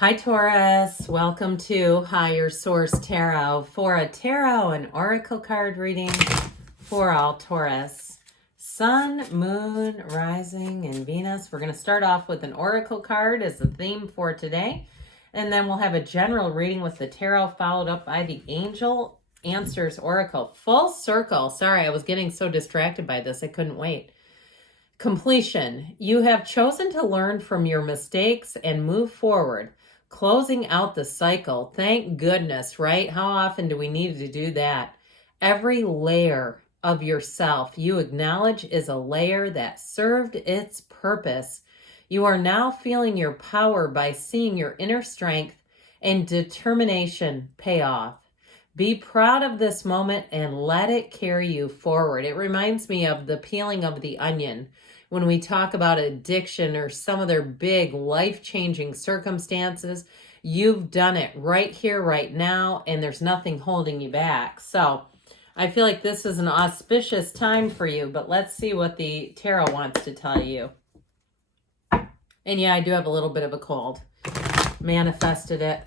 Hi Taurus, welcome to Higher Source Tarot for a tarot and oracle card reading for all Taurus. Sun, Moon, Rising, and Venus. We're going to start off with an oracle card as the theme for today, and then we'll have a general reading with the tarot followed up by the Angel Answers Oracle. Full circle. Sorry, I was getting so distracted by this, I couldn't wait. Completion. You have chosen to learn from your mistakes and move forward. Closing out the cycle. Thank goodness, right? How often do we need to do that? Every layer of yourself you acknowledge is a layer that served its purpose. You are now feeling your power by seeing your inner strength and determination pay off. Be proud of this moment and let it carry you forward. It reminds me of the peeling of the onion when we talk about addiction or some other big life-changing circumstances. You've done it right here, right now, and there's nothing holding you back. So I feel like this is an auspicious time for you, but let's see what the tarot wants to tell you. And yeah, I do have a little bit of a cold. Manifested it.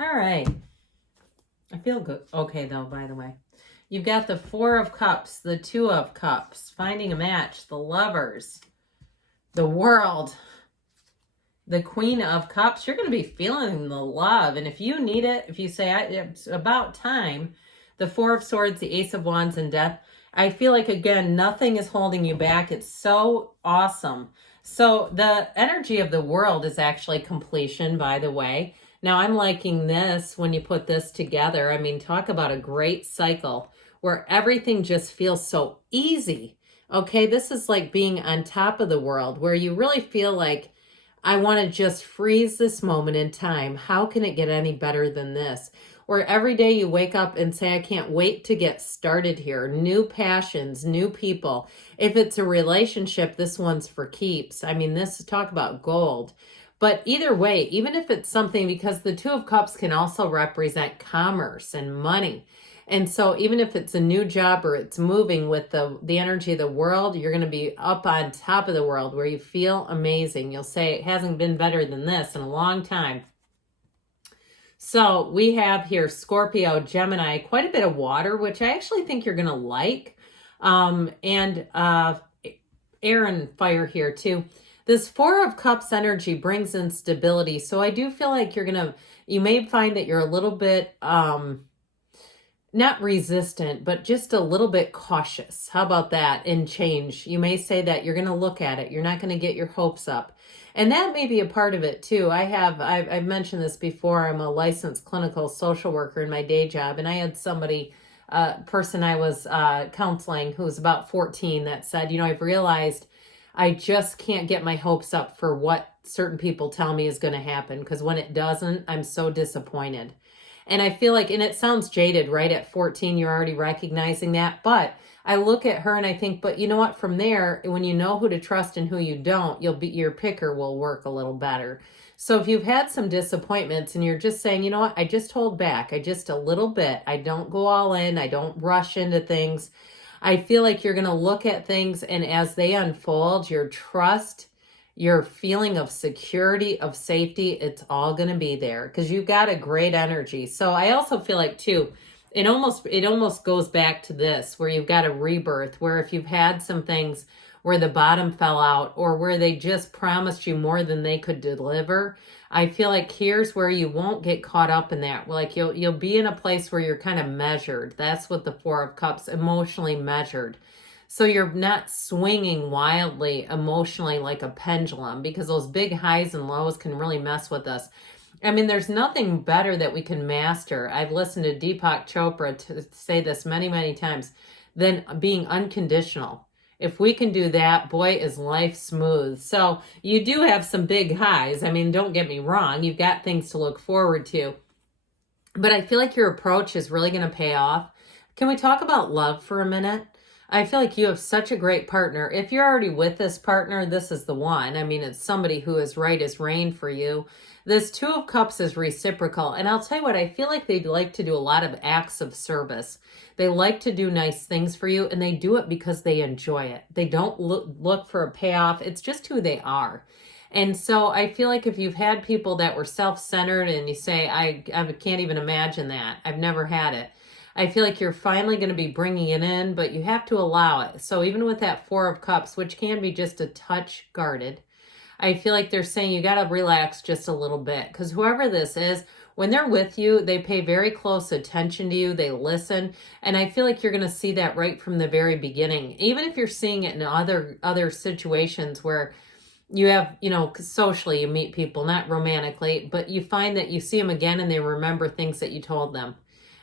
All right. I feel good. Okay, though, by the way. You've got the Four of Cups, the Two of Cups, finding a match, the Lovers, the World, the Queen of Cups. You're going to be feeling the love. And if you need it, if you say, it's about time, the Four of Swords, the Ace of Wands, and Death, I feel like, again, nothing is holding you back. It's so awesome. So the energy of the World is actually completion, by the way. Now, I'm liking this when you put this together. I mean, talk about a great cycle where everything just feels so easy. Okay, this is like being on top of the world where you really feel like, I want to just freeze this moment in time. How can it get any better than this? Or every day you wake up and say, I can't wait to get started here. New passions, new people. If it's a relationship, this one's for keeps. I mean, this is talk about gold. But either way, even if it's something, because the Two of Cups can also represent commerce and money. And so even if it's a new job or it's moving with the energy of the world, you're going to be up on top of the world where you feel amazing. You'll say it hasn't been better than this in a long time. So we have here Scorpio, Gemini, quite a bit of water, which I actually think you're going to like. And air and fire here too. This Four of Cups energy brings in stability. So I do feel like you may find that you're a little bit, not resistant, but just a little bit cautious. How about that? In change. You may say that you're going to look at it. You're not going to get your hopes up. And that may be a part of it too. I've mentioned this before. I'm a licensed clinical social worker in my day job. And I had person I was counseling who was about 14 that said, I've realized I just can't get my hopes up for what certain people tell me is going to happen, because when it doesn't, I'm so disappointed. And I feel like, and it sounds jaded, right? At 14, you're already recognizing that. But I look at her and I think, but you know what? From there, when you know who to trust and who you don't, your picker will work a little better. So if you've had some disappointments and you're just saying, you know what? I just hold back. I just a little bit. I don't go all in. I don't rush into things. I feel like you're going to look at things, and as they unfold, your trust, your feeling of security, of safety, it's all going to be there because you've got a great energy. So I also feel like too, it almost goes back to this, where you've got a rebirth, where if you've had some things where the bottom fell out or where they just promised you more than they could deliver, I feel like here's where you won't get caught up in that. Like you'll be in a place where you're kind of measured. That's what the Four of Cups, emotionally measured. So you're not swinging wildly emotionally like a pendulum, because those big highs and lows can really mess with us. I mean, there's nothing better that we can master. I've listened to Deepak Chopra to say this many, many times, than being unconditional. If we can do that, boy, is life smooth. So you do have some big highs. I mean, don't get me wrong. You've got things to look forward to. But I feel like your approach is really going to pay off. Can we talk about love for a minute? I feel like you have such a great partner. If you're already with this partner, this is the one. I mean, it's somebody who is right as rain for you. This Two of Cups is reciprocal. And I'll tell you what, I feel like they'd like to do a lot of acts of service. They like to do nice things for you, and they do it because they enjoy it. They don't look for a payoff. It's just who they are. And so I feel like if you've had people that were self-centered and you say, I can't even imagine that. I've never had it. I feel like you're finally going to be bringing it in, but you have to allow it. So even with that Four of Cups, which can be just a touch guarded, I feel like they're saying you got to relax just a little bit, because whoever this is, when they're with you, they pay very close attention to you. They listen. And I feel like you're going to see that right from the very beginning. Even if you're seeing it in other situations where you have, socially you meet people, not romantically, but you find that you see them again and they remember things that you told them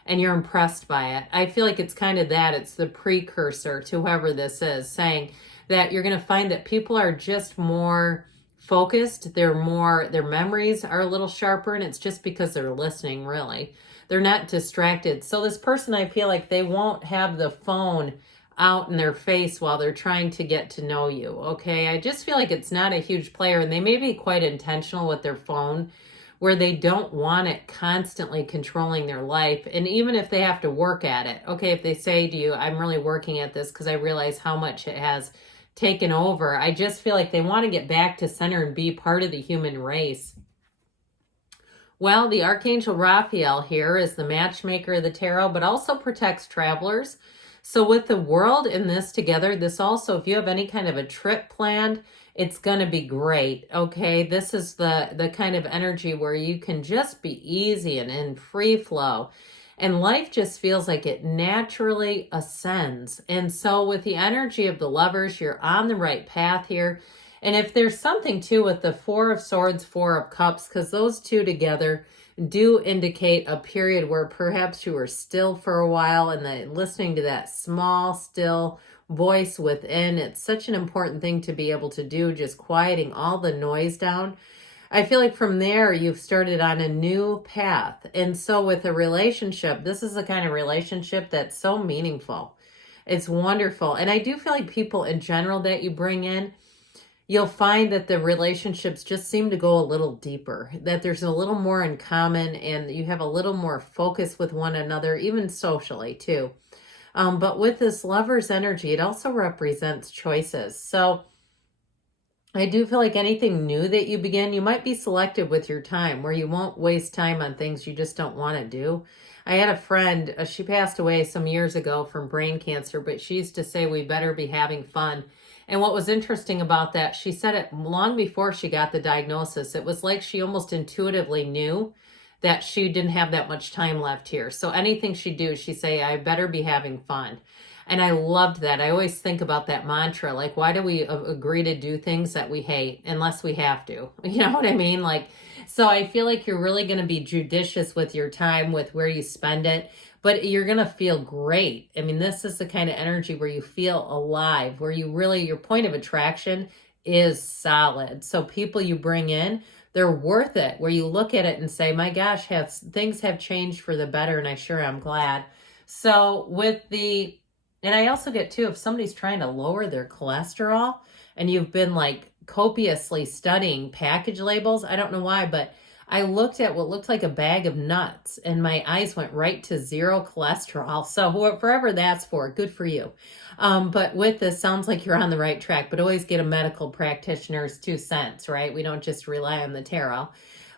and you're impressed by it. I feel like it's kind of that. It's the precursor to whoever this is, saying that you're going to find that people are just more focused. Their memories are a little sharper, and it's just because they're listening, really. They're not distracted. So this person, I feel like they won't have the phone out in their face while they're trying to get to know you, okay? I just feel like it's not a huge player, and they may be quite intentional with their phone, where they don't want it constantly controlling their life. And even if they have to work at it, okay, if they say to you, I'm really working at this because I realize how much it has taken over, I just feel like they want to get back to center and be part of the human race. Well, the Archangel Raphael here is the matchmaker of the tarot, but also protects travelers. So with the World in this together, this also, if you have any kind of a trip planned, it's going to be great, okay? This is the kind of energy where you can just be easy and in free flow. And life just feels like it naturally ascends. And so with the energy of the Lovers, you're on the right path here. And if there's something too with the Four of Swords, Four of Cups, because those two together do indicate a period where perhaps you were still for a while, and listening to that small, still voice within, it's such an important thing to be able to do, just quieting all the noise down. I feel like from there, you've started on a new path. And so with a relationship, this is the kind of relationship that's so meaningful. It's wonderful. And I do feel like people in general that you bring in, you'll find that the relationships just seem to go a little deeper, that there's a little more in common, and you have a little more focus with one another, even socially too. But with this Lover's energy, it also represents choices. So I do feel like anything new that you begin, you might be selective with your time, where you won't waste time on things you just don't want to do. I had a friend, she passed away some years ago from brain cancer, but she used to say, we better be having fun. And what was interesting about that, she said it long before she got the diagnosis. It was like she almost intuitively knew that she didn't have that much time left here. So anything she'd do, she'd say, I better be having fun. And I loved that. I always think about that mantra, like, why do we agree to do things that we hate unless we have to? You know what I mean? Like, so I feel like you're really going to be judicious with your time, with where you spend it, but you're going to feel great. I mean, this is the kind of energy where you feel alive, where you really, your point of attraction is solid. So people you bring in, they're worth it, where you look at it and say, my gosh, things have changed for the better, and I sure am glad. So and I also get too, if somebody's trying to lower their cholesterol and you've been like copiously studying package labels, I don't know why, but I looked at what looked like a bag of nuts and my eyes went right to 0 cholesterol. So whoever that's for, good for you. But with this, sounds like you're on the right track, but always get a medical practitioner's 2 cents, right? We don't just rely on the tarot.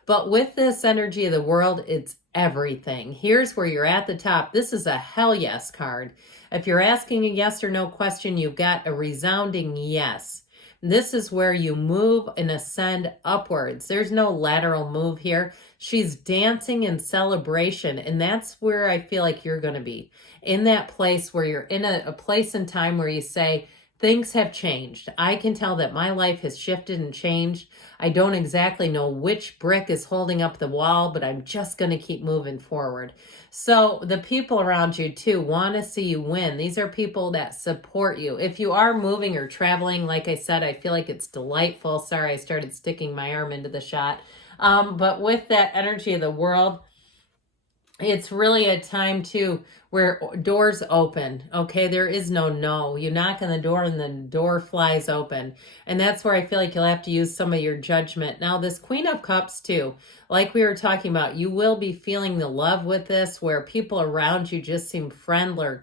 But with this energy of the World, it's everything. Here's where you're at the top. This is a hell yes card. If you're asking a yes or no question, you've got a resounding yes. This is where you move and ascend upwards. There's no lateral move here. She's dancing in celebration, and that's where I feel like you're going to be. In that place where you're in a place and time where you say, things have changed. I can tell that my life has shifted and changed. I don't exactly know which brick is holding up the wall, but I'm just going to keep moving forward. So the people around you too want to see you win. These are people that support you. If you are moving or traveling, like I said, I feel like it's delightful. Sorry, I started sticking my arm into the shot. But with that energy of the World, It's really a time too where doors open. Okay, there is no. You knock on the door and the door flies open. And that's where I feel like you'll have to use some of your judgment. Now, this Queen of Cups too, like we were talking about, you will be feeling the love with this, where people around you just seem friendlier,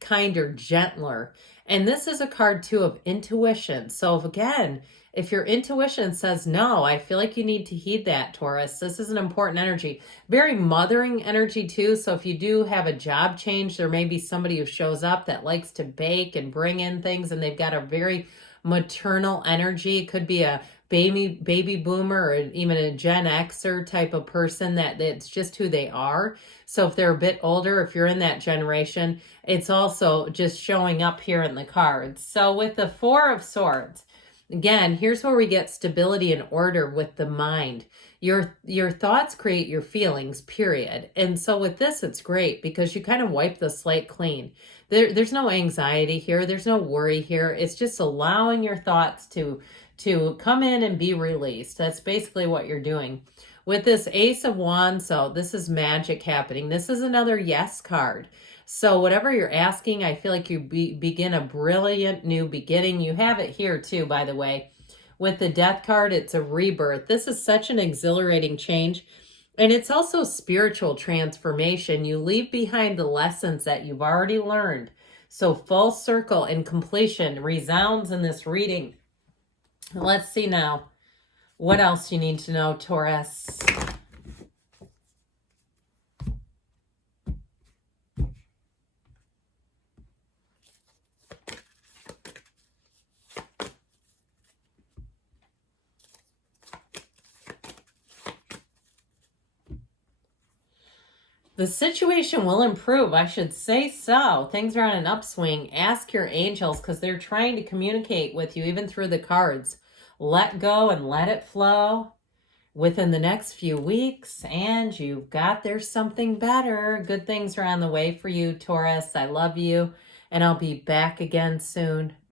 kinder, gentler. And this is a card too of intuition. So if your intuition says no, I feel like you need to heed that, Taurus. This is an important energy. Very mothering energy too. So if you do have a job change, there may be somebody who shows up that likes to bake and bring in things, and they've got a very maternal energy. It could be a baby boomer, or even a Gen Xer type of person that's just who they are. So if they're a bit older, if you're in that generation, it's also just showing up here in the cards. So with the Four of Swords, again, here's where we get stability and order with the mind. Your thoughts create your feelings, period. And so with this, it's great because you kind of wipe the slate clean. There's no anxiety here. There's no worry here. It's just allowing your thoughts to come in and be released. That's basically what you're doing. With this Ace of Wands, so this is magic happening. This is another yes card. So whatever you're asking, I feel like you begin a brilliant new beginning. You have it here too, by the way. With the Death card, it's a rebirth. This is such an exhilarating change. And it's also spiritual transformation. You leave behind the lessons that you've already learned. So full circle and completion resounds in this reading. Let's see now what else you need to know, Taurus. The situation will improve, I should say so. Things are on an upswing. Ask your angels because they're trying to communicate with you even through the cards. Let go and let it flow within the next few weeks, and you've got there's something better. Good things are on the way for you, Taurus. I love you, and I'll be back again soon.